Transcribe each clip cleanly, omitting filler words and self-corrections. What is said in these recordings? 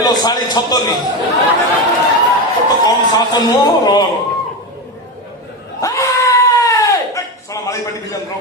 କହିଲ ଶାଳୀ ଛତଲି ତ କମ ସାହସ ନୁହଁ ଶଳା ମାଳି ପାଟି ବିଲନ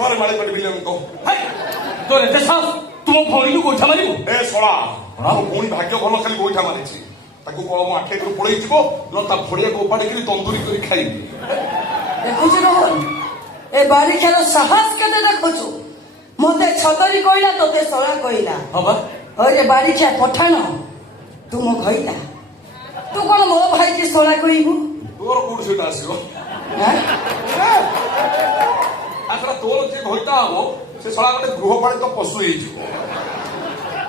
ଘରେ ମାଳି ପାଟି ବିଲନ କହ তোর এতে সাহস তুম ভଉଣୀକୁ ଗୋଇଠା ମାରିବୁ ଏ ଶଳା ମୋ ଭଉଣୀ ଭାଗ୍ୟ ଭଲ ଖାଲି ଗୋଇଠା ମାରିଛି ତାକୁ କଳ ମୋ ଆଖି ଆଗରୁ ପଳେଇଯିବ ନହେଲେ ତା ଭଳିଆକୁ ଓପାଡ଼ିକିରି ତନ୍ଦୁରୀ କରି ଖାଇବି ଦେଖୁଛୁ ରୋହନ ଏ ବାରିଖାର ସାହସ କେତେ ଦେଖୁଛୁ ମତେ ଛତରୀ କହିଲା ତୋତେ ଶଳା କହିଲା ହବା ଅରେ ବାରିଖା ପଠାଣ ତୁ ମୋ ଘଇଲା ତୁ କଣ ମୋ ଭାଇକି ଶଳା କହିବୁ ତୋର କୋଉଠୁ ସେଇଟା ଆସିବ ଆଚ୍ଛା ତୋର ଯିଏ ଘଇତା ହବ ସେ ଶଳା ଗୋଟେ ଗୃହପାଳିତ ପଶୁ ହେଇଯିବ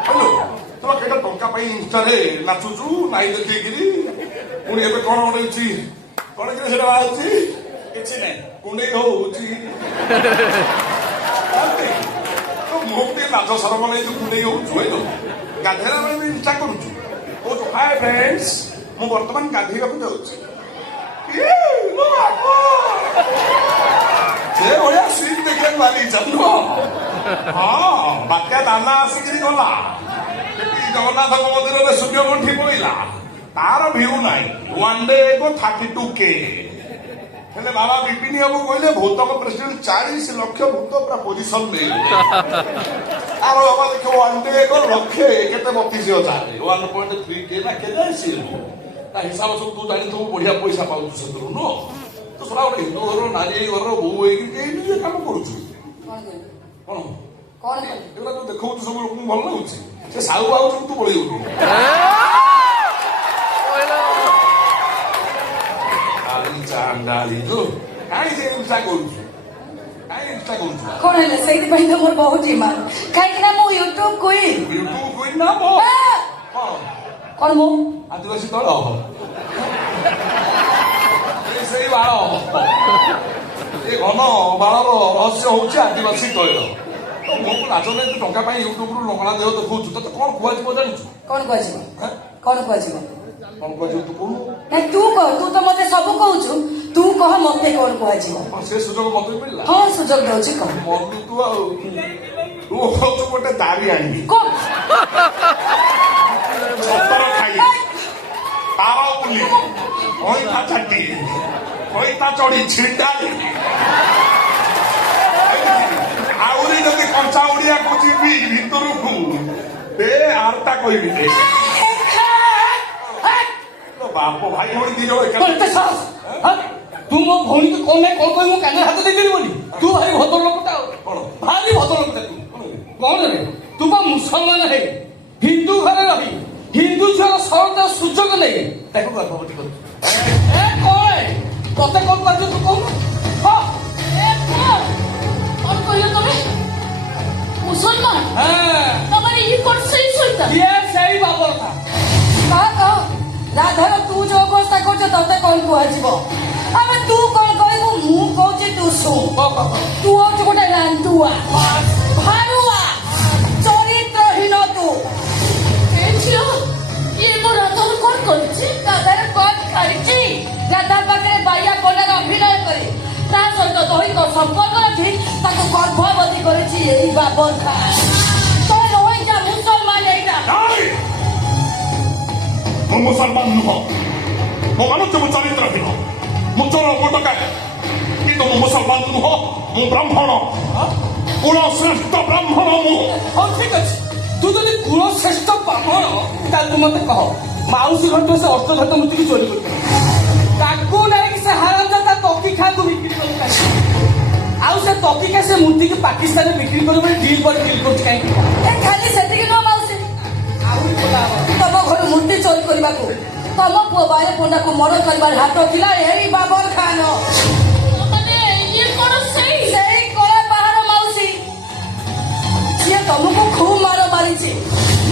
ହ୍ୟାଲୋ ତୋର କେତେ ଟଙ୍କା ପାଇଁ ଇନଷ୍ଟାରେ ନାଚୁଛୁ ନାଇଁ ଦେଖେଇକିରି ପୁଣି ଏବେ କଣ ଗୋଟେ ଅଛି କଣ କିରେ ସେଟା ବାହାରୁଛି କିଛି ନାହିଁ କୁଣ୍ଡେଇ ହଉଛି ମୁହଁ ଟିକେ ନାଚ ସରମ ନେଇ ଯୋଉ କୁଣ୍ଡେଇ ହଉଛୁ ହେଇଲୋ ଗାଧେଇଲା ବେଳେ ବି ଇନଷ୍ଟା କରୁଛୁ କହୁଛୁ ହାଏ ଫ୍ରେଣ୍ଡସ୍ ମୁଁ ବର୍ତ୍ତମାନ ଗାଧେଇବାକୁ ଯାଉଛି ସେ ଭଳିଆ ସିନ୍ ଦେଖିବାକୁ ଭାରି ଇଚ୍ଛା ନୁହଁ ହଁ ବାତ୍ୟା ଦାନା ଆସିକିରି ଗଲା ସେଠି ଜଗନ୍ନାଥଙ୍କ ମନ୍ଦିରରେ ସୂର୍ଯ୍ୟଗଣ୍ଠି ପଇଲା ତାର ଭିଉ ନାହିଁ 1 ଡେ ଏଗୋ 32K ହେଲେ ବାବା ବିପିନି ବାବୁ କହିଲେ ଭୂତକ ପ୍ରେସିଡେଣ୍ଟ 40 ଲକ୍ଷ ଭୂତ ପୁରା ପୋଜିସନ ନେଇଗଲେ ଆର ବାବା ଦେଖିବ 1 ଡେ ଏଗୋ ଲକ୍ଷେ କେତେ 32,000 1.3K ନା କେତେ ଆସିବ ତା ହିସାବ ସବୁ ତୁ ଜାଣିଥିବୁ ବଢିଆ ପଇସା ପାଉଛୁ ସେଥିରୁ ନୁହଁ ତୁ ଶଳା ଗୋଟେ ହିନ୍ଦୁ ଘର ନାରୀ ଘରର ବୋଉ ହେଇକି ଏଇ କାମ କରୁଛୁ କଣ ଏଗୁଡା ତୁ ଦେଖାଉଛୁ ସବୁ ଲୋକଙ୍କୁ ଭଲ ଲାଗୁଛି ସେ ସାହୁ ବାହୁ ସବୁ ତୁ ପଳେଇବୁ ଚାଣ୍ଡାଳି ତୁ କାହିଁ ସେ ଇନଷ୍ଟା କରୁଛୁ କାହିଁ ଇନଷ୍ଟା କରୁଛୁ କଣ ହେଲେ ସେଇଥିପାଇଁ ତ ମୋର ବହୁତ ଡିମାଣ୍ଡ କାହିଁକି ନା ମୁଁ ୟୁଟ୍ୟୁବ କୁଇନ୍ ୟୁଟ୍ୟୁବ କୁଇନ୍ ନା ମୋ କଣ ମୁଁ ଆଦିବାସୀ ଦଳ ସେଇ ବାଳ ଏ ଘନ ବାଳର ରହସ୍ୟ ହଉଛି ଆଦିବାସୀ ତୈଳ ମୁଁ ନାଚ ନେଇ ଟଙ୍କା ପାଇଁ ୟୁଟ୍ୟୁବରୁ ଲଙ୍ଗଳା ଦେହ ଦେଖାଉଛୁ ତତେ କଣ କୁହାଯିବ ଜାଣିଛୁ କଣ କୁହାଯିବ କଣ କୁହାଯିବ କଣ କୁହାଯିବ ତୁ କହୁନୁ ନାଇଁ ତୁ କହ ତୁ ତ ମତେ ସବୁ କହୁଛୁ ତୁ କହ ମତେ କଣ କୁହାଯିବ ସେ ସୁଯୋଗ ମତେ ମିଳିଲା ହଁ ସୁଯୋଗ ଦଉଛି କହ ମନୁ ତୁ ଆଉ ତୁ କହୁଛୁ ଗୋଟେ ଦାରି ଆଣିବି ସତର ଖାଇ ତାର ବୁଲି କଇତା ଚାଟି କଇତା ଚଢି ଛିଣ୍ଡାଲି ଆହୁରି ଯଦି କଞ୍ଚା ଓଡିଆକୁ ଯିବି ଭିତରକୁ ବେ ଆରଟା କହିବି ବାପ ଭାଇ ଭଉଣୀ ଦି ଜଣ ତୁ ମୋ ଭଉଣୀକୁ କଣ ନାହିଁ କଣ କହିବୁ କାନରେ ହାତ ଦେଇଦେଲି ବୋଲି ତୁ ଭାରି ଭଦ୍ର ଲୋକଟା କଣ ଭାରି ଭଦ୍ର ଲୋକଟା ତୁ କଣ ରେ ତୁ ବା ମୁସଲମାନ ହେଇ ହିନ୍ଦୁ ଘରେ ରହି ହିନ୍ଦୁ ଝିଅର ସରଳ ସୁଯୋଗ ନେଇ ତାକୁ ଗର୍ଭବତୀ କରୁଛୁ କଣ ତତେ କଣ ପାରୁଛୁ ତୁ କହୁନୁ କଣ କହିଲ ତମେ ମୁସଲମାନ ତମର ଇ କୋଟ ସେଇ ସହିତ ସେଇ ବାବର ଥା କହ ରାଧାର ତୁ ଯୋଉ ଅବସ୍ଥା କରୁଛ ତତେ କଣ କୁହାଯିବ ଆମେ ତୁ କଣ କହିବୁ ମୁଁ କହୁଛି ତୁ ଶୁଣ ତୁ ହଉଛୁ ଗୋଟେ ରାନ୍ଧୁଆ ଭାରୁଆ ଚରିତ୍ରହୀନ ତୁ ଝିଅ ଇଏ ମୋ ରାଧାକୁ କଣ କରିଛି ରାଧାର କଣ କରିଛି ରାଧା ପାଖରେ ବାଇଆ କଣ୍ଡାର ଅଭିନୟ କରି ତା ସହିତ ଦୈହିକ ସମ୍ପର୍କ ରଖି ତାକୁ ଗର୍ଭବତୀ କରିଛି ଏଇ ବାବର ଖାଁ ତୋ ରହିଯା ମୁସଲମାନ ଏଇଟା ମୁଁ ମୁସଲମାନ ନୁହଁ ମୁଁ ମାନୁଛି ମୁଁ ଚରିତ୍ରହୀନ ମୁଁ ଚୋର ମୋଟକା କିନ୍ତୁ ମୁଁ ମୁସଲମାନ ନୁହଁ ମୁଁ ବ୍ରାହ୍ମଣ କୁଳ ଶ୍ରେଷ୍ଠ ବ୍ରାହ୍ମଣ ମୁଁ ହଉ ଠିକ ଅଛି ତୁ ଯଦି କୁଳ ଶ୍ରେଷ୍ଠ ବ୍ରାହ୍ମଣ ତାହେଲେ ତୁ ମତେ କହ ମାଉସୀ ଘର ସେ ଅଷ୍ଟଘାତ ମୂର୍ତ୍ତିକି ଚୋରି କରିବ ତାକୁ ନେଇକି ସେ ହାରାମ ତା ତକି ଖାକୁ ବିକ୍ରି କରିବ ଆଉ ସେ ତକିକା ସେ ମୂର୍ତ୍ତିକି ପାକିସ୍ତାନରେ ବିକ୍ରି କରିବ ବୋଲି ଡିଲ୍ କରି ଡିଲ୍ କରୁଛି କାହିଁକି ଖାଲି ସେତିକି ନୁହଁ ମାଉସୀ ତମ ଘରୁ ମୂର୍ତ୍ତି ଚୋରି କରିବାକୁ ତମ ପୁଅ ବାଏ ପଣ୍ଡାକୁ ମର୍ଡର କରିବାର ହାତ ଥିଲା ଏଇ ବାବର ଖାନ ମାନେ ଇଏ କଣ ସେଇ କଳା ପାହାଡ ମାଉସୀ ସିଏ ତମକୁ ଖୁବ ମାର ମାରିଛି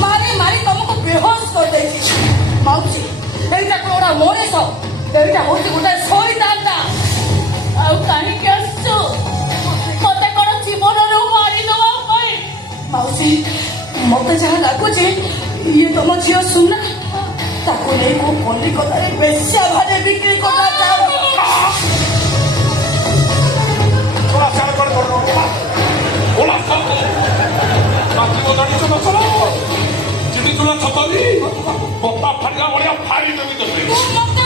ମାରି ମାରି ତମକୁ ବେହୋସ କରିଦେଇଛି ମାଉସୀ ଏଇଟା କଣ ମଣିଷ ଏଇଟା ହଉଛି ଗୋଟେ ଶୈତାନ ମତେ ଯାହା ଲାଗୁଛି ଇଏ ତମ ଝିଅ ସୁନା ତାକୁ ନେଇ କୋଉ କଲିକତାରେ ବେଶ୍ୟା ଭାବେ ବିକ୍ରି କରାଯାଉ। थोड़ा स्याड़ कर दो बोला सब बाकी वो जानी चलो चलो जिनी चुला छतरी पप्पा फड़िया बढ़िया फाड़ी देवी तो ତୁ ମତେ